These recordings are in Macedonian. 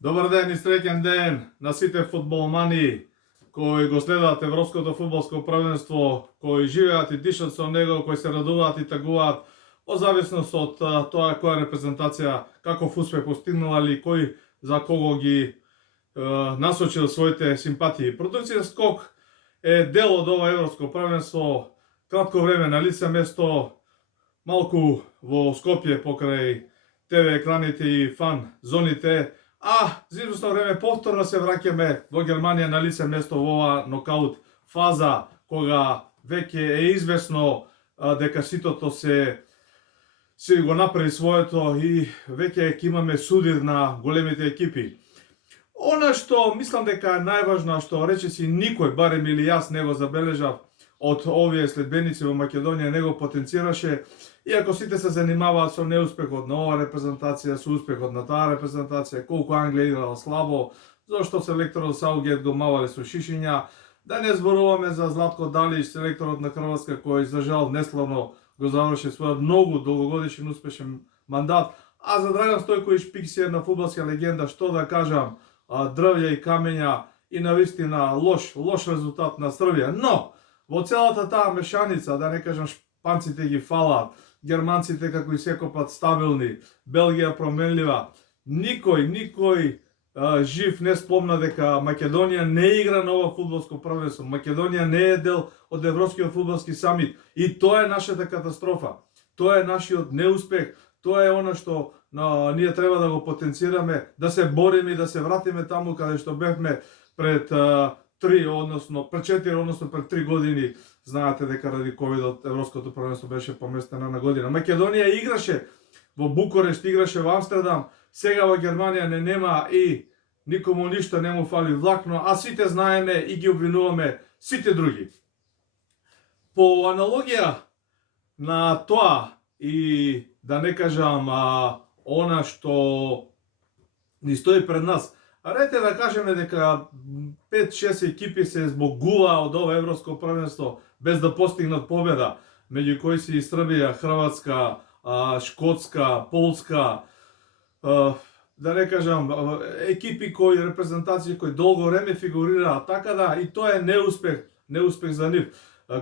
Добар ден и среќен ден на сите фудбалмани кои го следат Европското фудбалско првенство, кои живеат и дишат со него, кои се радуваат и тагуваат, зависност од тоа која репрезентација, каков успех постигнала или кој за кого ги насочил своите симпатии. Продукција Скок е дел од ова Европско првенство, кратко време на лице место, малку во Скопје покрај ТВ екраните и фан зоните, за известно време повторно се враќаме во Германија на лице место во ова нокаут фаза, кога веќе е известно дека ситото се го направи своето и веќе ќе имаме судир на големите екипи. Она што мислам дека е најважно, што речиси никој, барем или јас не го забележав од овие следбеници во Македонија, не го потенцираше, иако сите се занимаваат со неуспехот на ова репрезентација, со успехот на таа репрезентација, колку Англија играла слабо, зашто селекторот Саутгейт го мавале со шишиња, да не зборуваме за Златко Далич, селекторот на Хрватска, кој за жал неславно го заврши својот многу долгогодишен успешен мандат, а за Драган Стојковиќ Пикси една фудбалска легенда, што да кажам, дрвја и камења и навистина лош резултат на Србија. Но во целата таа мешаница, да не кажам шпанците ги фалат, германците како и секој стабилни, Белгија променлива, никој жив не спомна дека Македонија не игра на ова фудбалско првенство. Македонија не е дел од Европскиот фудбалски самит и тоа е нашата катастрофа. Тоа е нашиот неуспех, тоа е она што ние треба да го потенцираме, да се бориме и да се вратиме таму каде што бевме пред 4, односно пред 3 години. Знаете дека ради ковидот Европското првенство беше поместено на година. Македонија играше во Букурешт, играше во Амстердам, сега во Германија не нема и никому ништо не му фали влакно, а сите знаеме и ги обвинуваме сите други. По аналогија на тоа и да не кажам она што ни стои пред нас, рете да кажеме дека 5-6 екипи се збогува од ова Европско првенство без да постигнат победа, меѓу кои си и Србија, Хрватска, Шкотска, Полска, да не кажам, екипи кои репрезентации кои долго време фигурираат, така да и тоа е неуспех за нив.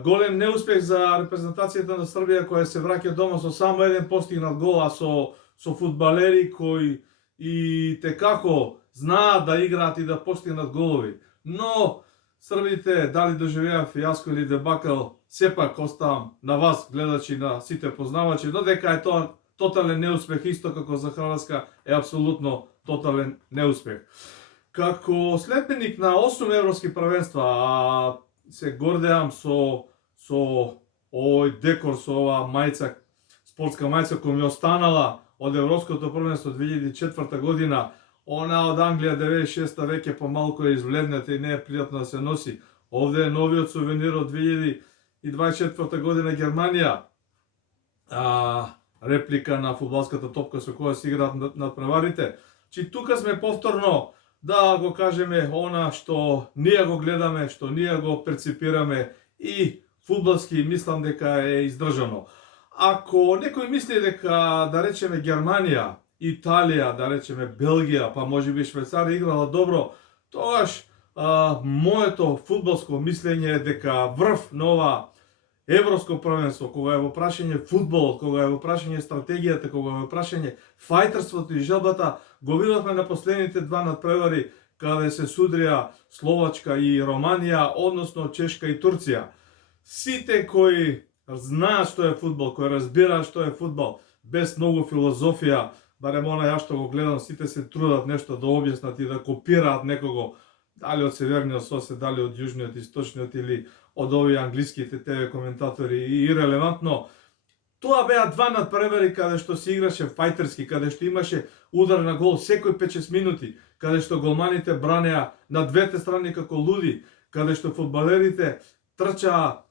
Голем неуспех за репрезентацијата на Србија која се враќа дома со само еден постигнат гол, а со фудбалери кои и текако знаат да играат и да постигнат голови. Но србите дали доживеа фијаско или дебакл, сепак оставам на вас, гледачи, на сите познавачи, додека е тоа тотален неуспех, исто како за Хрватска е апсолутно тотален неуспех. Како следбеник на 8 европски првенства, се гордеам со овој декор, со ова мајца, спортска мајца која ми останала од Европското првенство 2004 година, она од Англија 96 веќе помалку е избледната и не е пријатно да се носи. Овде е новиот сувенир од 2024 година Германија, реплика на фудбалската топка со која се играат надпреварите. Чи тука сме повторно да го кажеме она што ние го гледаме, што ние го перципираме и фудбалски мислам дека е издржано. Ако некој мисли дека, да речеме, Германија, Италија, да речеме Белгија, па можеби Швајцарија играла добро, тогаш моето фудбалско мислење е дека врв на ова Европско првенство, кога е во прашање фудболот, кога е во прашање стратегијата, кога е во прашање фајтерството и желбата, го видовме на последните два надпревари каде се судрија Словачка и Романија, односно Чешка и Турција. Сите кои знаат што е фудбал, кои разбираат што е фудбал, без многу филозофија, барем она ја што го гледам, сите се трудат нешто да објаснат и да копираат некого, дали од северниот сосед, дали од јужниот, источниот или од овие англиските ТВ коментатори, и ирелевантно. Тоа беа два надпревари каде што се играше фајтерски, каде што имаше удар на гол секој 5-6 минути, каде што голманите бранеа на двете страни како луди, каде што фудбалерите трчаа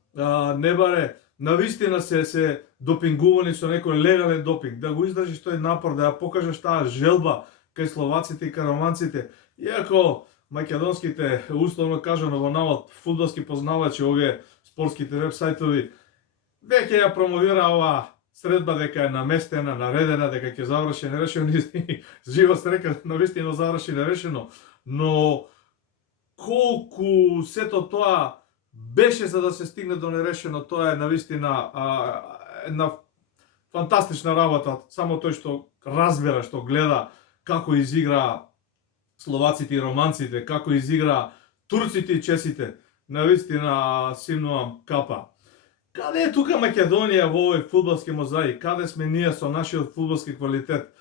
небаре, навистина се допингувани со некој легален допинг, да го издржиш тој напор, да ја покажеш таа желба кај словаците и кај романците, иако македонските, условно кажано во навод, фудбалски познавачи, овие спортските веб сајтови, веќе ја промовира ова средба дека е наместена, наредена, дека ќе заврши нерешено и жива стрека, навистина заврши нерешено, но колку сето тоа беше за да се стигне до нерешено, тоа е навистина една фантастична работа. Само тој што разбира, што гледа како изигра словаците и романците, како изигра турците и чесите, навистина симнувам капа. Каде е тука Македонија во овој фудбалски мозаик? Каде сме ние со нашиот фудбалски квалитет?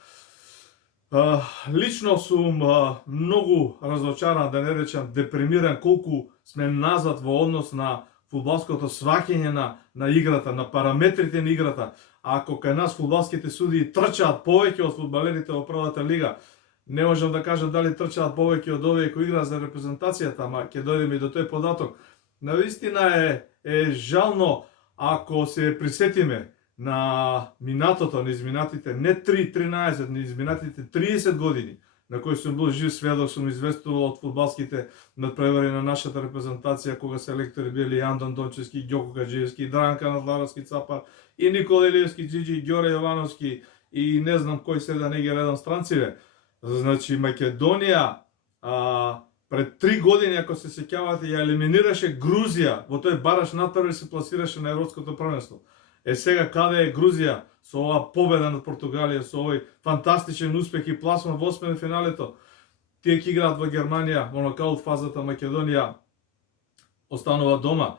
Лично сум многу разочаран, да не речам депримиран, колку сме назад во однос на фудбалското сваќање на играта, на параметрите на играта. Ако кај нас фудбалските судии трчаат повеќе од фудбалерите во првата лига, не можам да кажам дали трчаат повеќе од овие кои играат за репрезентацијата, ама ќе дојдеме и до тој податок. Навистина е жално ако се присетиме на минатото, на изминатите не 3-13, на изминатите 30 години, на кои сум бил жив сведок, сум известувал од фудбалските надпревари на нашата репрезентација, кога селектори били Андон Дончевски, Ѓоко Гаджиевски, Дранка Надларовски Цапар, и Никола Илиевски, Джиджи, Ѓоре Јовановски и не знам кој се да не ги редам странциве. Значи Македонија пред 3 години, ако се сеќавате, ја елиминираше Грузија во тој бараш надпревари се пласираше на Европското првенство. Сега каде е Грузија со оваа победа над Португалија, со овој фантастичен успех и пласма во осмина финалето? Тие ќе играат во Германија, во нокаут фазата, Македонија останува дома.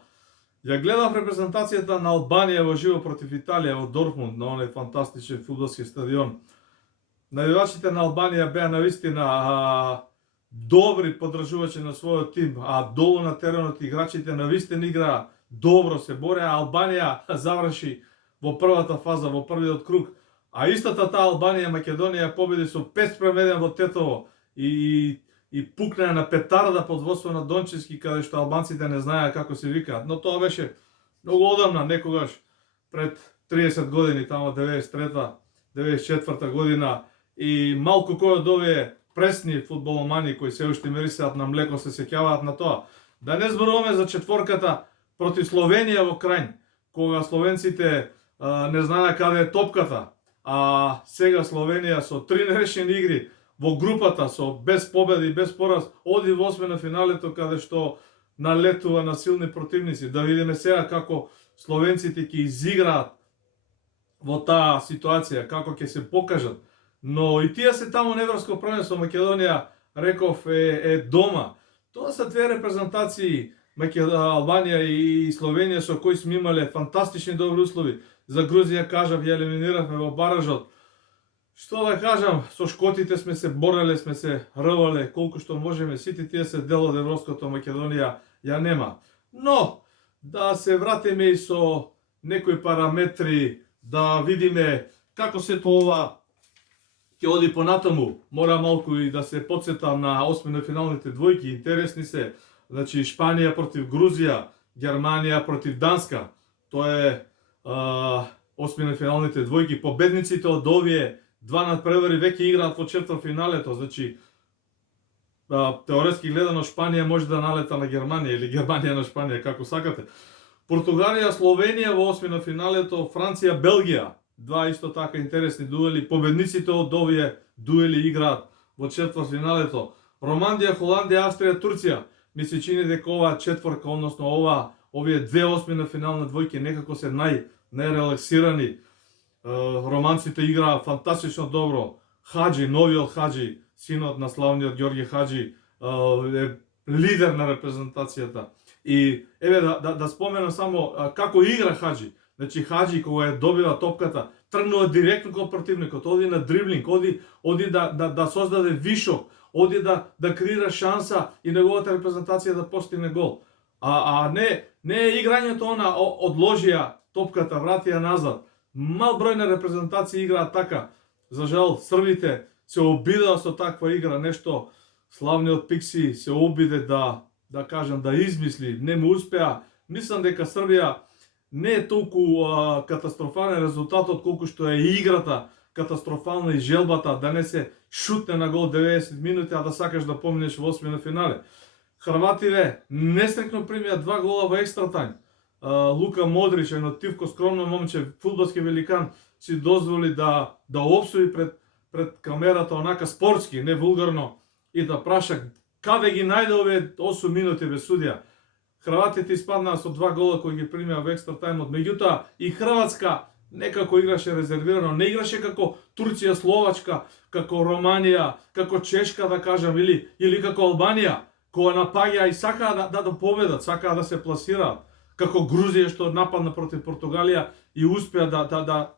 Ја гледав репрезентацијата на Албанија во живо против Италија во Дортмунд, на оној фантастичен фудбалски стадион. Навивачите на Албанија беа навистина добри поддржувачи на својот тим, а долу на теренот играчите навистина играа добро, се бореа. Албанија заврши во првата фаза, во првиот круг, а истата таа Албанија Македонија победи со 5-1 во Тетово и пукна на петарда под водство на Дончевски, каде што албанците не знаеа како се викаат. Но тоа беше многу одамна, некогаш пред 30 години, тамо 93-94 година, и малку кој од овие пресни фудбаломани кои се уште мирисаат на млеко се сеќаваат на тоа. Да не зборуваме за четворката против Словенија во Крајн, кога словенците не знаеа каде е топката, а сега Словенија со 3 нерешени игри во групата, со без победа и без пораз, оди во осмина финалето, каде што налетува на силни противници. Да видиме сега како словенците ќе изиграат во таа ситуација, како ќе се покажат. Но и тие се таму на Европско првенство. Македонија, реков, е дома. Тоа се две репрезентации, Албанија и Словенија, со кои сме имале фантастични добри услови. За Грузија кажав, ја елиминиравме во баражот. Што да кажам, со шкотите сме се бореле, сме се рвале колку што можеме, сите тие се дел од Европското, Македонија ја нема. Но да се вратиме и со некои параметри, да видиме како се ова ќе оди понатаму. Мора малку и да се потсетам на осминофиналните двојки, интересни се. Значи Шпанија против Грузија, Германија против Данска. Тоа е осминофиналните двојки. Победниците од овие два надпревари веќе играат во четвртфиналето. Значи теоретски гледано Шпанија може да налета на Германија или Германија на Шпанија, како сакате. Португалија, Словенија во осминофиналето, Франција, Белгија. Два исто така интересни дуели. Победниците од овие дуели играат во четвртфиналето. Романдија, Холандија, Австрија, Турција. Ми се чини дека оваа четворка, односно овие две осминофинални двојки некако се најрелаксирани. Романците играа фантастично добро. Хаџи, новиот Хаџи, синот на славниот Ѓорѓе Хаџи, е лидер на репрезентацијата. И еве да споменам само како игра Хаџи. Значи Хаџи кога ја добива топката, тргнува директно кон противникот, оди на дриблинг, оди да создаде вишок, оди да креира шанса и неговата репрезентација да постигне гол. А не е играњето одложија топката, врати ја назад. Мал број на репрезентации играат така. За жал, србите се обидеа со таква игра, нешто славниот Пикси се обиде да кажам, да измисли, не му успеа. Мислам дека Србија не е толку катастрофален резултатот колку што е играта катастрофална и желбата да не се шутне на гол 90 минути, а да сакаш да поминеш во осмина финале. Хрвативе нестрекно примија 2 гола во екстра тајм. Лука Модрич, едно тивко скромно момче, фудбалски великан, си дозволи да обсуди пред камерата онака спортски, не вулгарно, и да праша каде ги најде овие 8 минути без судија. Хрватите испаднаа со 2 гола кои ги примија во екстра тајмот. Меѓутоа и Хрватска некако играше резервирано, не играше како Турција, Словачка, како Романија, како Чешка да кажам, или како Албанија, која напаѓа и сакаа да победат, сакаа да се пласираат, како Грузија што нападна против Португалија и успеа да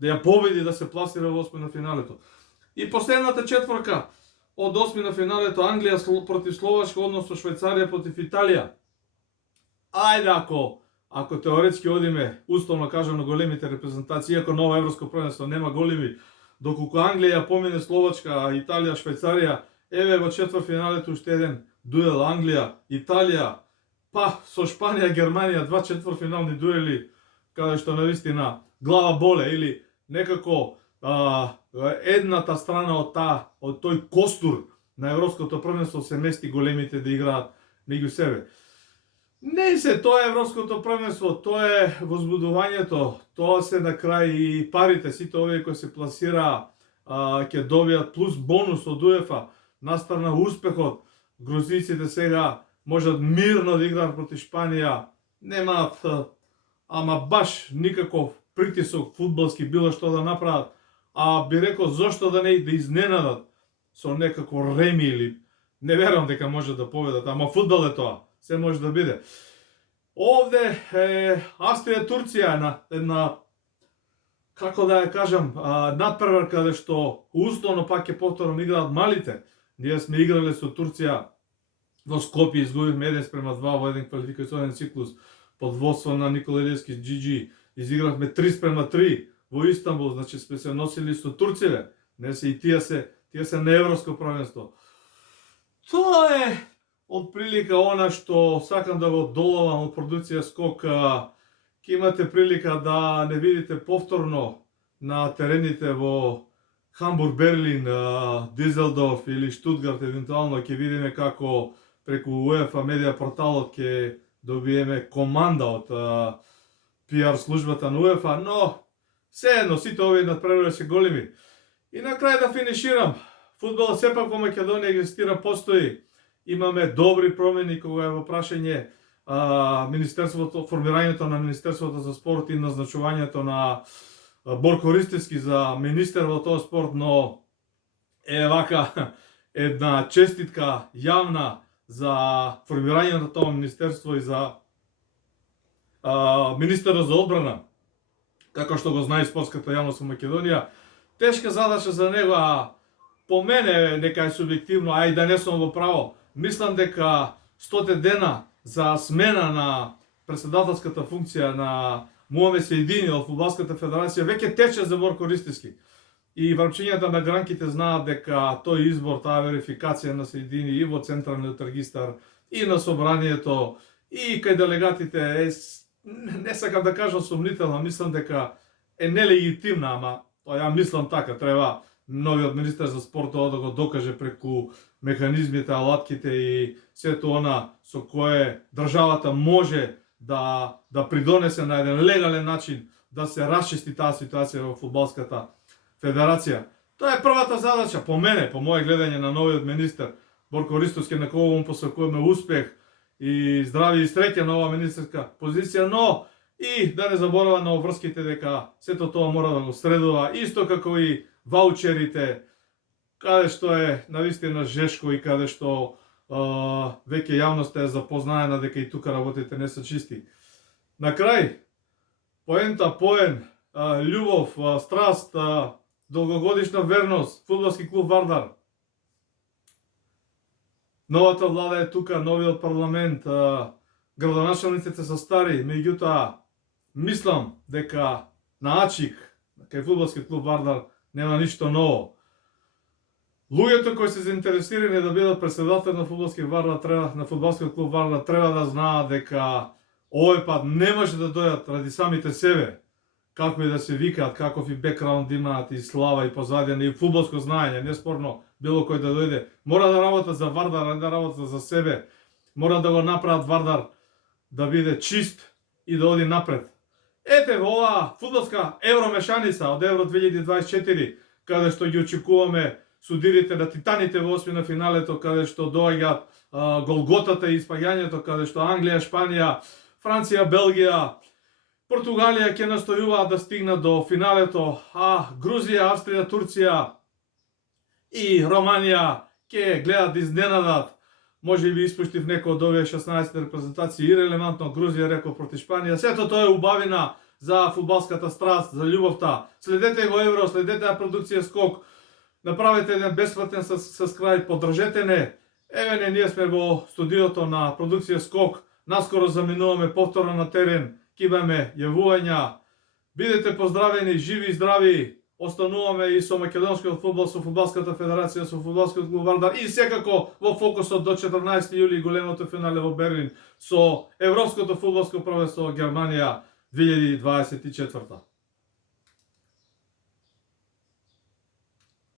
ја победи, да се пласира во осми на финалето. И последната четворка од осми на финалето, Англија против Словачка, односно Швајцарија против Италија. Ајде, ако теоретски одиме, условно кажано, големите репрезентации, иако ново европско првенство нема големи, доколку Англија помине Словачка, Италија, Швајцарија, еве во четвртфиналето уште еден дуел Англија, Италија, па со Шпанија, Германија, 2 четвртфинални дуели, каде што навистина глава боле, или некако едната страна од тој костур на европското првенство се мести големите да играат меѓу себе. Не се тоа е европското првенство, тоа е возбудувањето, тоа се на крај и парите, сите овие кои се пласира ќе добијат плюс бонус од УЕФА, настрана успехот. Грузиците сега можат мирно да играат против Шпанија, немаат ама баш никаков притисок фудбалски било што да направат, а би рекол зошто да не да изненадат со некако реми, или не верувам дека може да победат, ама фудбал е тоа, се може да биде. Овде Австрија Турција една, како да ја кажам, надпревар каде што условно пак ќе повторно играат малите. Ние сме играле со Турција во Скопје, изгубивме 1-2 во еден квалификационен циклус под водство на Никола Илевски Джиджи. Изигравме 3-3 во Истанбул, значи сме се носили со турциве. Не се и тие се на европско првенство. Тоа е од прилика она што сакам да го доловам од продукција Скок. Ќе имате прилика да не видите повторно на терените во Хамбург, Берлин, Дизелдорф или Штутгарт, евентуално ќе видиме како преку UEFA медиа порталот ќе добиеме команда од PR службата на УЕФА, но сеедно сите овие надпревари се големи. И на крај да финиширам. Фудбалот сепак во Македонија екзистира, постои. Имаме добри промени кога е во прашање формирањето на Министерството за спорт и назначувањето на Борко Ристевски за министер во тој спорт, но е вака една честитка јавна за формирање на тоа министерство и за министерот за одбрана, како што го знае спортската јавност во Македонија. Тешка задача за него, а по мене нека е субјективно, а и да не сум во право. Мислам дека 100 дена за смена на председателската функција на Муаме Сејдини од Фудбалската федерација веќе тече за Борко Ристевски. И врачињата на гранките знаат дека тој избор, таа верификација на Сејдини и во Централниот регистар, и на собранието, и кај делегатите е, не сакам да кажам сумнителна, мислам дека е нелегитимна, ама ја мислам така, треба новиот министер за спорт да го докаже преку механизмите, алатките и сето она со кое државата може да придонесе на еден легален начин да се расчисти таа ситуација во Фудбалската федерација. Тоа е првата задача по мене, по моје гледање на новиот министер Борко Ристовски, на кој му посакуваме успех и здравје и среќа на оваа министерска позиција, но и да не заборава на обврските дека сето тоа мора да го средува, исто како и ваучерите, каде што е навистина жешко и каде што веќе јавноста е запознаена дека и тука работите не се чисти. На крај, поента, љубов, страст, долгогодишна верност, фудбалски клуб Вардар. Новата влада е тука, новиот парламент, градоначалниците се стари, меѓутоа мислам дека на Ачик, кај фудбалски клуб Вардар, нема ништо ново. Луѓето кои се заинтересирани да бидат председател на фудбалскиот клуб Вардар треба да знаат дека овој пат не може да дојдат ради самите себе, како и да се викаат, каков и бекграунд имаат, и слава, и позадина, и фудбалско знаење, неспорно било кој да дојде. Мора да работат за Вардар, да работат за себе. Мора да го направат Вардар да биде чист и да оди напред. Ете во оваа фудбалска евромешаница од Евро 2024, каде што ги очекуваме судирите на титаните во осмина финалето, каде што доаѓаат голготата и испаѓањето, каде што Англија, Шпанија, Франција, Белгија, Португалија ќе настојуваат да стигнат до финалето, а Грузија, Австрија, Турција и Романија ќе гледат да изненадат. Може би испуштив некој од овие 16 репрезентации ирелевантно, Грузија реков проти Шпанија. Сето тоа е убавина за фудбалската страст, за љубовта. Следете го Евро, следете ја продукција Скок. Направете еден бесплатен сабскрајб, поддржете не. Еве не, ние сме во студиото на продукција Скок. Наскоро заминуваме повторно на терен. Ќе имаме јавувања. Бидете поздравени, живи и здрави. Остануваме и со македонскиот фудбал, со фудбалската федерација, со фудбалскиот клуб Вардар и секако во фокусот до 14 јули големото финале во Берлин со Европското фудбалско првенство Германија 2024.